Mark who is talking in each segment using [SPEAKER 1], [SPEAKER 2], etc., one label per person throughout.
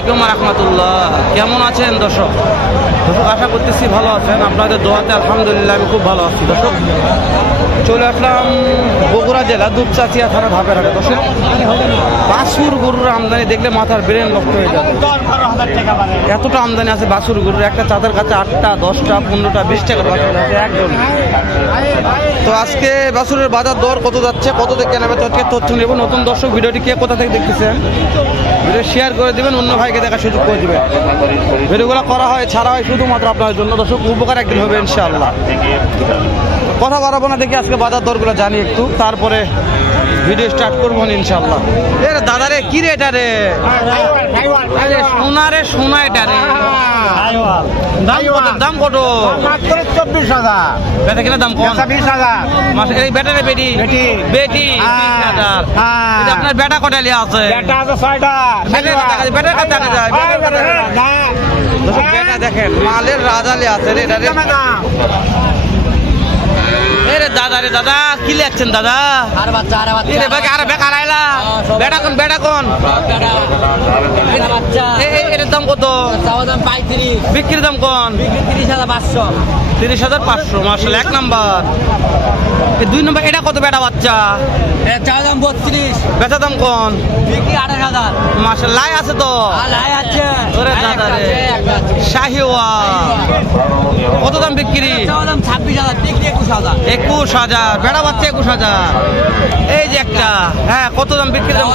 [SPEAKER 1] আলাইকুম রহমতুল্লাহ। কেমন আছেন দর্শক? দর্শক, আশা করতেছি ভালো আছেন। আপনাদের দোয়াতে আলহামদুলিল্লাহ আমি খুব ভালো আছি। দর্শক, চলে আসলাম বগুড়া জেলা, দুপচাচিয়া থানা ধাপের হাটে দর্শক, বাসুর গরুর আমদানি দেখলে মাথার ব্রেন নষ্ট হয়ে যাবে। এতটা আমদানি আছে বাসুর গরুর, একটা চাঁদের কাছে আটটা, দশটা, পনেরোটা বিশ টাকা একদম। তো আজকে বাসুরের বাজার দর কত যাচ্ছে, কত থেকে নেবে আজকে তথ্য নেব? নতুন দর্শক, ভিডিওটি কে কোথা থেকে দেখতেছেন? ভিডিও শেয়ার করে দিবেন, অন্য ভাইকে দেখার সুযোগ করে দেবেন ভিডিওগুলো করা হয়, ছাড়া হয় শুধুমাত্র আপনার জন্য। দর্শক, উপকার একদিন হবে ইনশাআল্লাহ। কথা বাড়াবো না দেখি আজকে বাজার দরগুলো জানি একটু। তারপরে ভিডিও স্টার্ট করব ইনশাল্লাহ দাদা রে কি রে এটা রে? সোনা রে সোনা এটা রে। দাম কত?
[SPEAKER 2] চব্বিশ হাজার
[SPEAKER 1] বেটা কিনা দাম কত?
[SPEAKER 2] বিশ হাজার
[SPEAKER 1] মাসে এই বেটা রে বেটি।
[SPEAKER 2] বেটি।
[SPEAKER 1] বেটি
[SPEAKER 2] হ্যাঁ। হ্যাঁ।
[SPEAKER 1] আপনার বেটা কটা লিয়া আছে?
[SPEAKER 2] ছয়টা। বেটা
[SPEAKER 1] হ্যাঁ, কত দেখেন মালের রাজালি আছে রে এটা দাদা রে দাদা কি লেখছেন দাদা?
[SPEAKER 3] আর বাচ্চা আর
[SPEAKER 1] এ রে বেকা আরে বেকার আইলা বেটা কোন বেটা কোন? এর দাম কত? বিক্রির দাম কোন?
[SPEAKER 3] বিক্রি তিরিশ হাজার পাঁচশো।
[SPEAKER 1] তিরিশ হাজার পাঁচশো মার্শাল এক নাম্বার। দুই নম্বর এটা কত বেটা বাচ্চা?
[SPEAKER 3] দাম বত্রিশ।
[SPEAKER 1] বেচা দাম কোন?
[SPEAKER 3] বিক্রি আঠাশ হাজার।
[SPEAKER 1] মার্শাল লাই আছে তো।
[SPEAKER 3] লাই আছে।
[SPEAKER 1] ওরে দাদা রে।
[SPEAKER 3] আছে।
[SPEAKER 1] শাহিওয়া কত দাম বিক্রি?
[SPEAKER 3] ছাব্বিশ হাজার একুশ হাজার।
[SPEAKER 1] একুশ হাজার বেড়া বাচ্চা একুশ হাজার। এই যে একটা হ্যাঁ কত দাম বিক্রি দাম?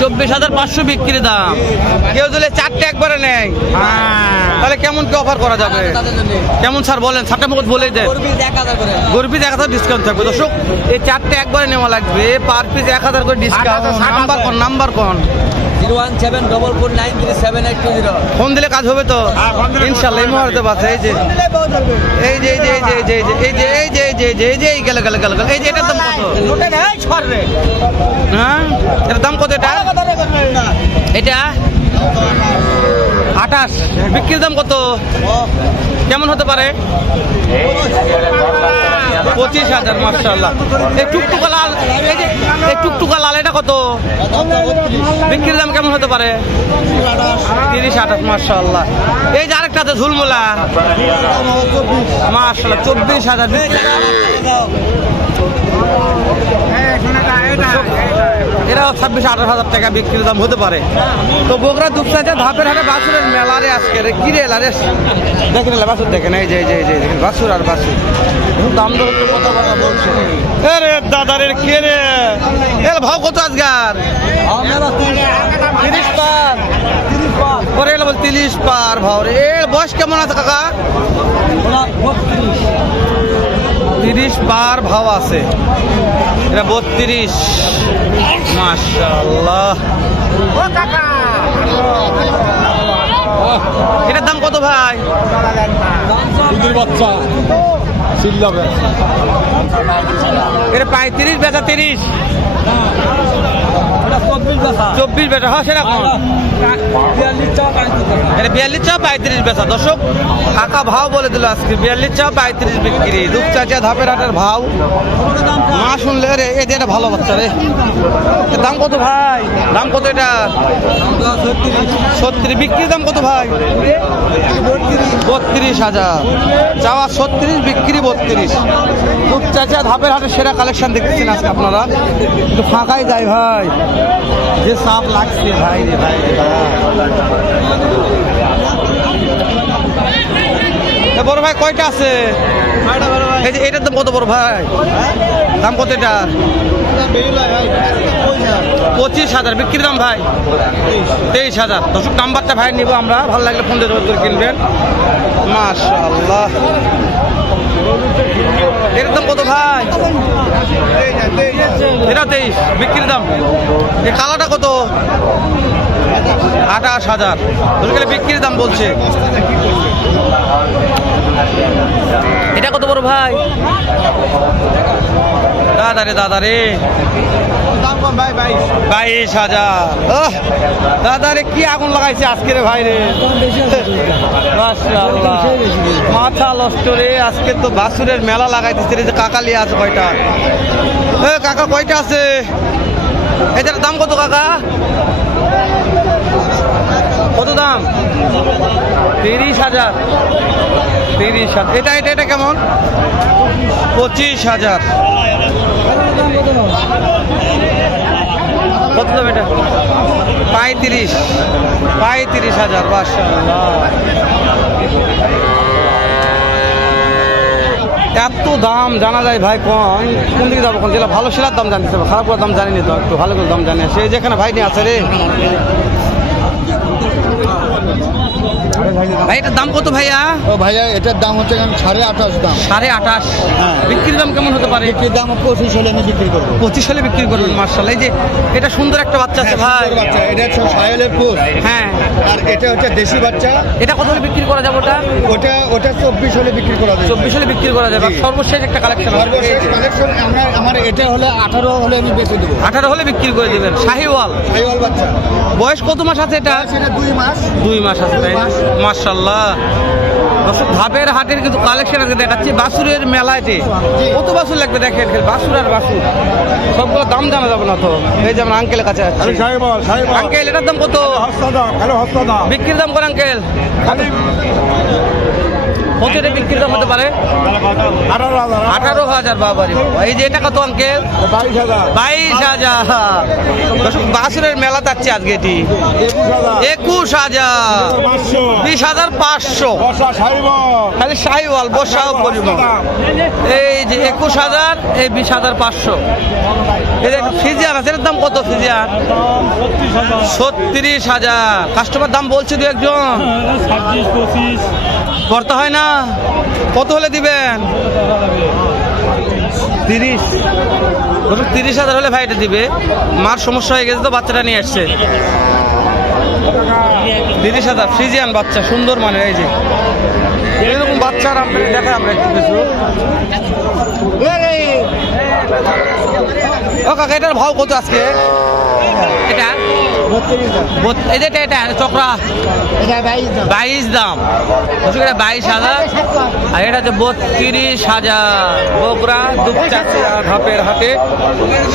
[SPEAKER 3] চব্বিশ হাজার পাঁচশো
[SPEAKER 1] বিক্রি দাম। কেউ যদি চারটে একবারে নেয়
[SPEAKER 2] হ্যাঁ।
[SPEAKER 1] তাহলে কেমন কি অফার করা যাবে? কেমন স্যার বলেন? সাতটা মুখ বলে দেন। গরিবি এক হাজার ডিসকাউন্ট থাকবে। দর্শক এই চারটে একবারে নেওয়া লাগবে। পার পিস এক হাজার করে ডিসকাউন্ট। নাম্বার কোন নাম্বার কোন?
[SPEAKER 3] Zero one seven double four nine three seven eight two zero
[SPEAKER 1] phone দিলে কাজ হবে তো
[SPEAKER 2] হ্যাঁ,
[SPEAKER 1] ইনশাল্লাহ এই মুহূর্তে বাসে এই যে এই যে এই যে এই যে এই যে এই যে এই যে এই যে এই যে এই যে এই গেল গেল গেল গেল এই যে এটার দাম কত হ্যাঁ এটার দাম কত এটা এটা আঠাশ। বিক্রির দাম কত? কেমন হতে পারে? পঁচিশ হাজার মার্শাল্লাহ এই টুকটুকা লাল, এই টুকটুকা লাল, এটা কত? বিক্রির দাম কেমন হতে পারে? তিরিশ আঠাশ মার্শাল্লাহ এই যে আরেকটা আছে, ঝুলমুলা। মার্শাল্লাহ চব্বিশ হাজার এরাও ছাব্বিশ আঠাশ হাজার টাকা বিক্রির দাম হতে পারে। তো বগুড়া দুপসাইতে ধাপের হাটে বাছুরের মেলা রে আজকে রে কি রে এলা রে? দেখেন এলা বাছুর দেখেন এই যে যে দেখেন বাছুর আর এখন দাম দর কথা বলা বলছে? আরে দাদা রে কে রে? এর ভাব কত আজকার তিরিশ পার। পরে এলা বল তিরিশ পার ভাও রে। এর বয়স কেমন আছে কাকা? তিরিশ পার ভাও আছে। এটা বত্রিশ। মাশাল্লাহ
[SPEAKER 2] ও
[SPEAKER 1] এটার দাম কত ভাই?
[SPEAKER 2] বাচ্চা।
[SPEAKER 1] এটা পঁয়ত্রিশ বেচা তিরিশ। চব্বিশ বেচা। হ্যাঁ সেরকম বিয়াল্লিশ চা পঁয়ত্রিশ বেচা। দর্শক ফাঁকা ভাও বলে দিল আজকে, বিয়াল্লিশ চা পঁয়ত্রিশ বিক্রি। রূপচাচিয়া ধাপের হাটের ভাও। মা শুনলে রে এই এটা ভালো বাচ্চা রে। দাম কত ভাই? দাম কত এটা? সত্তর বিক্রির দাম কত ভাই? বত্রিশ হাজার। চাওয়া ছত্রিশ, বিক্রি বত্রিশ। রূপচাচিয়া ধাপের হাটের সেরা কালেকশন দেখতেছেন আজকে আপনারা। একটু ফাঁকাই যায় ভাই। যে সাপ লাগছে ভাই রে, ভাই। বড় ভাই কয়টা আছে? এটার দাম কত বড় ভাই? দাম কত এটা? পঁচিশ হাজার। বিক্রির দাম ভাই? তেইশ হাজার। দশক নাম্বারটা ভাই নিব আমরা। ভালো লাগলে ফোন দিয়ে করে কিনবেন। মাশাল্লাহ এর দাম কত ভাই? এটা তেইশ। বিক্রির দাম? এই কালাটা কত? আঠাশ হাজার। গেলে বিক্রির দাম বলছে। এটা কত বড় ভাই? দাদা রে দাদা রে
[SPEAKER 2] দাম কম ভাই ভাই
[SPEAKER 1] বাইশ হাজার। দাদা রে কি আগুন লাগাইছে আজকে রে ভাই রে? মাথা নষ্ট রে আজকে তো বাসুরের মেলা লাগাইতেছে রে যে কাকালি আছে কয়টা? কাকা কয়টা আছে? এটার দাম কত কাকা? দাম? তিরিশ হাজার। তিরিশ হাজার। এটা এটা এটা কেমন? পঁচিশ হাজার। কত দাম এটা? পঁয়ত্রিশ। পঁয়ত্রিশ হাজার, মাশাআল্লাহ। এত দাম জানা যায় ভাই কম কোন দিকে যাব কোন যেটা ভালো সেরার দাম জানিস খারাপ করে দাম জানিনি তো একটু ভালো করে দাম জানি। সে যেখানে ভাই নিয়ে আছে রে। ভাই এটার দাম কত ভাইয়া?
[SPEAKER 4] ও ভাইয়া এটার দাম হচ্ছে সাড়ে আঠাশ দাম।
[SPEAKER 1] সাড়ে আঠাশ।
[SPEAKER 4] হ্যাঁ।
[SPEAKER 1] বিক্রির দাম কেমন হতে পারে?
[SPEAKER 4] বিক্রির দাম পঁচিশ হলে আমি বিক্রি করব।
[SPEAKER 1] পঁচিশ বিক্রি করবেন মার্শাল এই যে এটা সুন্দর একটা বাচ্চা আছে
[SPEAKER 4] হ্যাঁ,
[SPEAKER 1] ভাই।
[SPEAKER 4] বাচ্চা। এটা হচ্ছে সাহেলের পোষ।
[SPEAKER 1] হ্যাঁ।
[SPEAKER 4] আর এটা হচ্ছে দেশি বাচ্চা।
[SPEAKER 1] এটা কত হলে বিক্রি করা যাবে ওটা?
[SPEAKER 4] ওটা চব্বিশ হলে বিক্রি করা যাবে
[SPEAKER 1] চব্বিশ সালে বিক্রি করা যাবে সর্বশেষ একটা কালেকশন
[SPEAKER 4] সর্বশেষ কালেকশন আমরা আমার এটা হলে আঠারো হলে আমি বেঁচে দেবো।
[SPEAKER 1] আঠারো হলে বিক্রি করে দেবেন। শাহিওয়াল।
[SPEAKER 4] সাইওয়াল বাচ্চা।
[SPEAKER 1] বয়স কত মাস আছে এটা?
[SPEAKER 4] সেটা দুই মাস।
[SPEAKER 1] দুই মাস আছে তাই। মার্শাল্লাহ দর্শক ধাপের হাটের কিছু কালেকশন আজকে দেখাচ্ছি। বাসুরের মেলাতে। কত বাসুর লাগবে দেখেন? বাসুর আর বাসুর। সবগুলো দাম জানা যাবে না তো? এই যে আমার আঙ্কেলের কাছে আঙ্কেল এটার দাম কত? বিক্রির দাম কোন আঙ্কেল এটা দাম হতে পারে।
[SPEAKER 2] আঠারো হাজার
[SPEAKER 1] বাবারি বাবা। এই যে এটা কত আঙ্কেল?
[SPEAKER 2] বাইশ হাজার।
[SPEAKER 1] বাসুরের মেলা থাকছে আজকে এটি।
[SPEAKER 2] একুশ হাজার। পাঁচশো
[SPEAKER 1] বিশ হাজার পাঁচশো। খালি শাহিওয়াল বসাও পরিমাণ। এই যে একুশ হাজার, এই বিশ হাজার পাঁচশো। ফিজিয়ান আছে দাম কত ফিজিয়ান ছত্রিশ হাজার। কাস্টমার দাম বলছে দু একজন। করতে হয় না? কত হলে দিবেন? তিরিশ। তিরিশ হাজার হলে ভাইটা দিবে। মার সমস্যা হয়ে গেছে তো, বাচ্চাটা নিয়ে আসছে। তিরিশ হাজার, ফ্রিজিয়ান বাচ্চা, সুন্দর মানে এই যে। বাচ্চার আপনাকে দেখাই আমরা একটু কিছু। ও কাকা এটার ভাও কত আজকে? এটা? এটা এটা চক্রা।
[SPEAKER 4] বাইশ দাম।
[SPEAKER 1] এটা বাইশ হাজার। আর এটা হচ্ছে বত্রিশ হাজার। বকরা দুপচাচি আর ধাপের হাটে।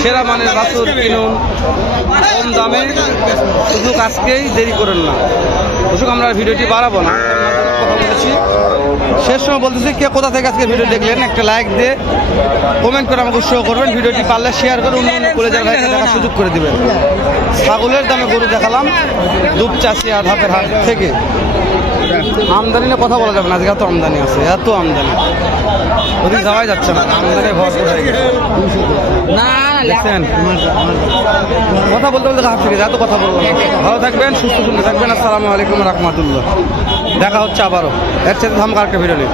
[SPEAKER 1] সেরা মানের বাছুর কিনুন। কম দামে। শুধু আজকেই দেরি করেন না। বুঝুক আমরা ভিডিওটি বাড়াবো না। শেষ সময় বলতেছি কে কোথা থেকে আজকে ভিডিও দেখলেন একটা লাইক দিয়ে কমেন্ট করে আমাকে উৎসাহ করবেন। ভিডিওটি পারলে শেয়ার করে অন্য অন্য কলেজের ভাইকে দেখার সুযোগ করে দিবেন। ছাগলের দামে গরু দেখালাম দুধ দুপচাচি আর ধাপের হাট থেকে। আমদানি নিয়ে কথা বলা যাবে না আজকে এত আমদানি আছে এত আমদানি। ওদিকে যাওয়াই যাচ্ছে না আমদানি ভরপুর
[SPEAKER 3] না
[SPEAKER 1] দেখছেন? কথা বলতে বলতে হাত থেকে এত কথা বললাম ভালো থাকবেন সুস্থ সুন্দর থাকবেন। আসসালামু আলাইকুম রহমতুল্লাহ। দেখা হচ্ছে আবারও। এর সাথে ধামকা একটা ভিডিও নিন